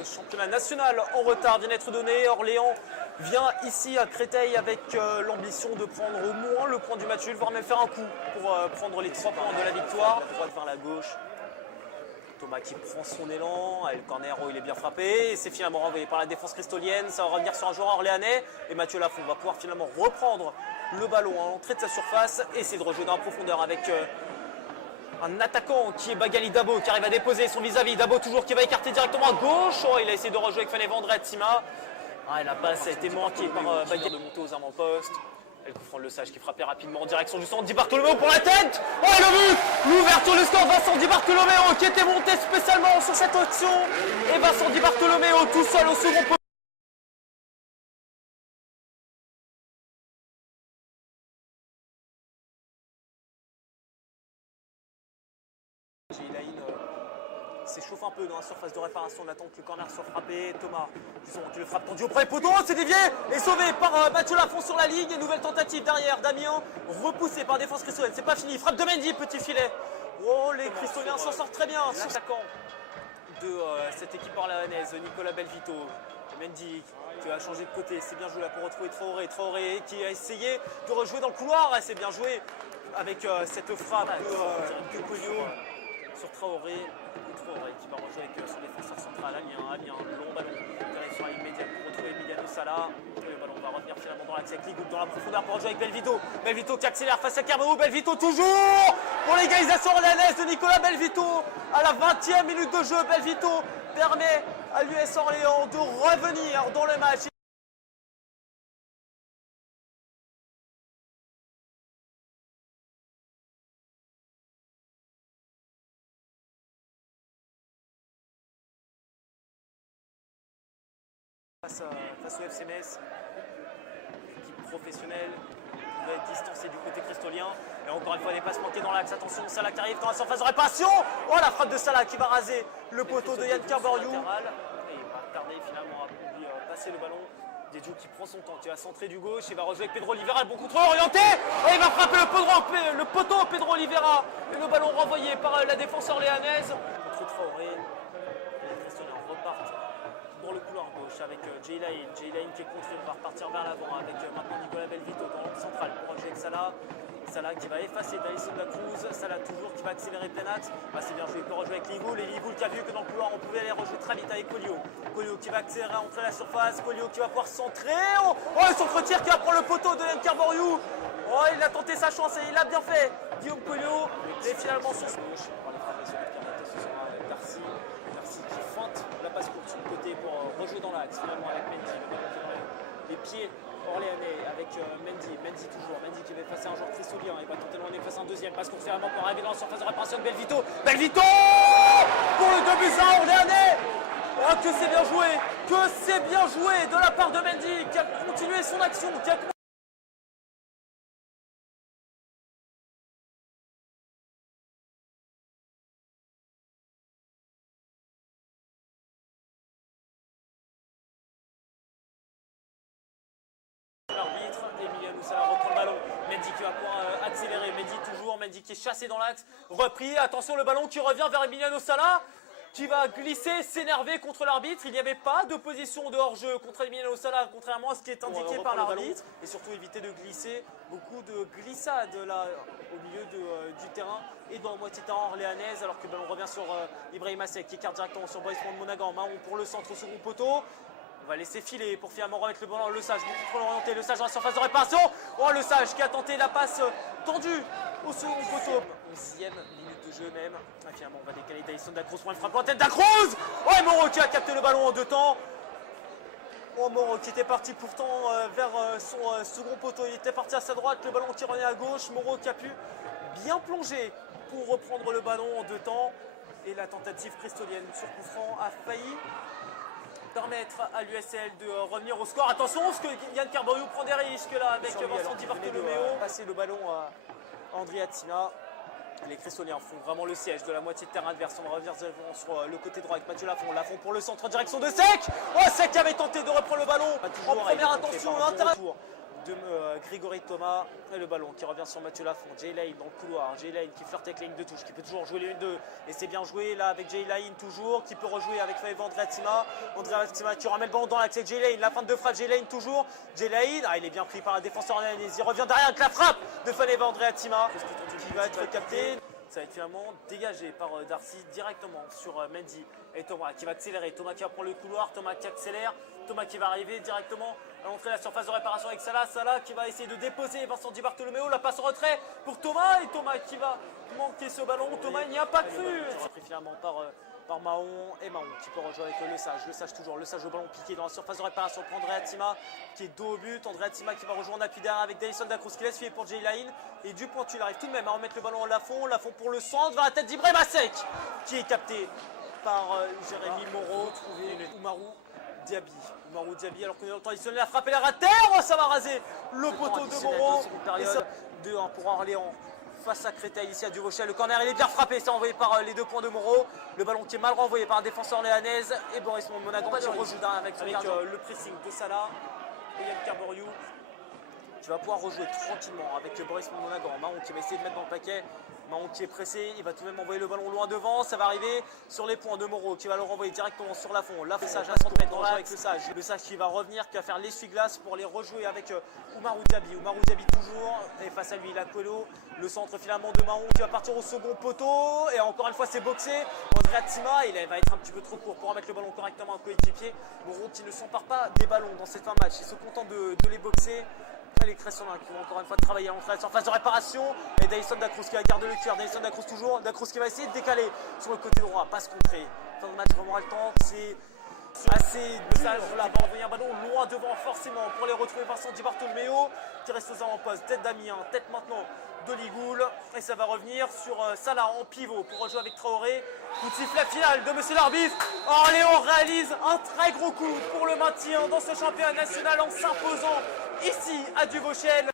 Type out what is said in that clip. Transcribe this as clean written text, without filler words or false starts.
le championnat national en retard vient d'être donné. Orléans vient ici à Créteil avec l'ambition de prendre au moins le point du match nul, voire même faire un coup pour prendre les 3 points de la victoire. La droite vers la gauche. Thomas qui prend son élan, le corner, il est bien frappé, et c'est finalement renvoyé par la défense cristolienne, ça va revenir sur un joueur orléanais, et Mathieu Lafont va pouvoir finalement reprendre le ballon à l'entrée de sa surface, et essayer de rejouer dans la profondeur avec un attaquant qui est Bagali Dabo, qui arrive à déposer son vis-à-vis, Dabo toujours qui va écarter directement à gauche, il a essayé de rejouer avec Fanevandre et Tima, la passe a été manquée par Bagali de monter aux avant-postes. El Koufran Le Sage qui frappait rapidement en direction du centre. Di Bartolomeo pour la tête. Oh, il a vu l'ouverture du score. Vincent Di Bartolomeo qui était monté spécialement sur cette action. Et Vincent Di Bartolomeo tout seul au second poteau. S'échauffe un peu dans la surface de réparation, on attend que le corner soit frappé. Thomas, qui le frappe tendu au premier poteau, c'est dévié et sauvé par Mathieu Lafont sur la ligne. Et nouvelle tentative derrière, Damien repoussé par la défense cristolienne, c'est pas fini, frappe de Mendy, petit filet. Oh, les cristoliens s'en sortent très bien. L'attaquant de cette équipe orléanaise, Nicolas Belvito. Mendy qui a changé de côté, c'est bien joué là pour retrouver Traoré qui a essayé de rejouer dans le couloir, c'est bien joué avec cette frappe de Pogno sur Traoré qui va rejouer avec son défenseur central, Alien, long ballon qui arrive sur la ligne médiane pour retrouver Emiliano Sala. Le ballon va revenir finalement dans l'axe avec Ligoub dans la profondeur pour rejouer avec Belvito. Belvito qui accélère face à Carmelo, Belvito toujours pour l'égalisation orléanaise de Nicolas Belvito. À la 20e minute de jeu, Belvito permet à l'US Orléans de revenir dans le match. Face au FC Metz, équipe professionnelle qui va être distancée du côté cristolien. Et encore une fois, des passes manquées dans l'axe. Attention, Salah qui arrive dans la surface de réparation. Oh, la frappe de Salah qui va raser le poteau de Yann Carboriou. Et il va tarder finalement à lui passer le ballon. Diédhiou qui prend son temps, qui va centrer du gauche. Il va rejouer avec Pedro Oliveira. Le bon contrôle orienté. Et il va frapper le poteau Pedro Oliveira. Et le ballon renvoyé par la défense orléanaise. Contre Traoré. Les cristoliens repartent dans le couloir gauche avec Jaylain qui est contré, on va repartir vers l'avant avec maintenant Nicolas Belvito dans l'angle central pour rejouer avec Salah qui va effacer Dalisson de la Cruz, Salah toujours qui va accélérer plein axe, c'est bien joué, il peut rejouer avec Ligoul et Ligoul qui a vu que dans le couloir on pouvait aller rejouer très vite avec Collio qui va accélérer à entrer la surface, Collio qui va pouvoir centrer, le centre-tir qui va prendre le poteau de Yann Carboriou, il a tenté sa chance et il a bien fait, Guillaume Collio, et finalement son gauche par les frappes sur le permettre, ce sera Darcy qui feinte la passe courte sur le côté pour rejouer dans l'axe finalement avec Mendy, le ballon qui dans les pieds orléanais avec Mendy toujours, Mendy qui va effacer un joueur cristolien, il va tenter de effacer un deuxième, passe courte finalement pour arriver dans la surface de réparation de Belvito pour le 2-1 orléanais. Que c'est bien joué de la part de Mendy qui a continué son action, qui a l'arbitre, Emiliano Sala reprend le ballon, Mendy qui va pouvoir accélérer, Mendy qui est chassé dans l'axe, repris, attention le ballon qui revient vers Emiliano Sala, qui va glisser, s'énerver contre l'arbitre. Il n'y avait pas de position de hors-jeu contre Emiliano Sala, contrairement à ce qui est indiqué par l'arbitre. Et surtout éviter de glisser, beaucoup de glissades là au milieu du terrain et dans la moitié terrain orléanaise, alors que le ballon revient sur Ibrahima Seck qui écarte directement sur Boris Monaghan, Mahon pour le centre au second poteau. On va laisser filer pour finalement remettre le ballon. Le Sage, beaucoup trop orienté. Le Sage dans la surface de réparation. Le Sage qui a tenté la passe tendue au second poteau. 11e minute de jeu même. Finalement, on va décaler Dalisson de la Cruz pour une frappe en tête d'Acruz. Et Moreau qui a capté le ballon en 2 temps. Moreau qui était parti pourtant vers son second poteau. Il était parti à sa droite. Le ballon qui revenait à gauche. Moreau qui a pu bien plonger pour reprendre le ballon en 2 temps. Et la tentative cristolienne sur coup franc a failli permettre à l'USL de revenir au score. Attention, parce que Yann Carboriou prend des risques là avec Vincent Di Bartolomeo. Passer le ballon à Andrea Tina. Les cristoliens font vraiment le siège de la moitié de terrain adverse. On revient sur le côté droit avec Mathieu Lafont. Lafont pour le centre, direction de Seck. Seck avait tenté de reprendre le ballon. En première intention, de de Grégory Thomas et le ballon qui revient sur Mathieu Lafont. Jay Lane dans le couloir, Jay Lane qui flirte avec la ligne de touche, qui peut toujours jouer les 1-2 et c'est bien joué là avec Jay Lane toujours, qui peut rejouer avec Faeva Andreatima. Andreatima qui remet le ballon dans l'axe avec Jay Lane, la fin de frappe Jay Lane toujours. Jay Lane, il est bien pris par un défenseur analyse, il revient derrière avec la frappe de Faeva Andreatima qui va être capté. Ça va être finalement dégagé par Darcy directement sur Mendy et Thomas qui va accélérer. Thomas qui va prendre le couloir, Thomas qui accélère, Thomas qui va arriver directement à l'entrée de la surface de réparation avec Salah. Salah qui va essayer de déposer Vincent Di Bartolomeo. La passe en retrait pour Thomas et Thomas qui va manquer ce ballon. Thomas, il n'y a pas cru. Pris finalement par Mahon et Mahon qui peut rejouer avec Le Sage toujours, Le Sage au ballon piqué dans la surface de réparation pour Andreatima qui est dos au but, Andreatima qui va rejoindre en appui derrière avec Davison Dacruz qui laisse filer pour Jay Lane et Dupont il arrive tout de même à remettre le ballon à Lafont pour le centre vers la tête d'Ibrahim Sek qui est capté par Jérémy Moreau et Oumarou Diaby alors qu'on est dans le temps additionnel, la frappe et la raté, ça va raser le poteau de Moreau. 2-1 pour Orléans face à Créteil ici à Duvauchel. Le corner il est bien frappé, c'est envoyé par les 2 points de Moreau. Le ballon qui est mal renvoyé par un défenseur léanaise et Boris Monaghan qui rejoue avec le pressing de Salah et Yann Carboriou qui va pouvoir rejouer tranquillement avec Boris Monaghan. Mahon qui va essayer de mettre dans le paquet. Mahon qui est pressé, il va tout de même envoyer le ballon loin devant, ça va arriver sur les points de Moreau qui va le renvoyer directement sur Lafont. Le Sage à 100 mètres dans avec Le Sage qui va revenir, qui va faire l'essuie-glace pour les rejouer avec Oumarou Diaby toujours, et face à lui Lacuelo, le centre finalement de Mahon qui va partir au second poteau, et encore une fois c'est boxé. Andreatima, il va être un petit peu trop court pour remettre le ballon correctement à coéquipier. Moreau qui ne s'empare pas des ballons dans cette fin de match, il se contente de les boxer. Les Cressonins qui vont encore une fois travailler à l'entrée de la surface de réparation et Davison Dacruz qui va garder le cœur, Davison Dacruz toujours, Dacruz qui va essayer de décaler sur le côté droit, passe contrée. Fin de match vraiment haletant, c'est assez de ça là va envoyer un ballon loin devant forcément pour les retrouver Vincent Di Bartolomeo qui reste aux avant-postes, tête d'Amiens, tête maintenant de Ligoul et ça va revenir sur Salah en pivot pour rejouer avec Traoré. Coup de sifflet final de monsieur l'arbitre. Orléans réalise un très gros coup pour le maintien dans ce championnat national en s'imposant ici à Duvauchel.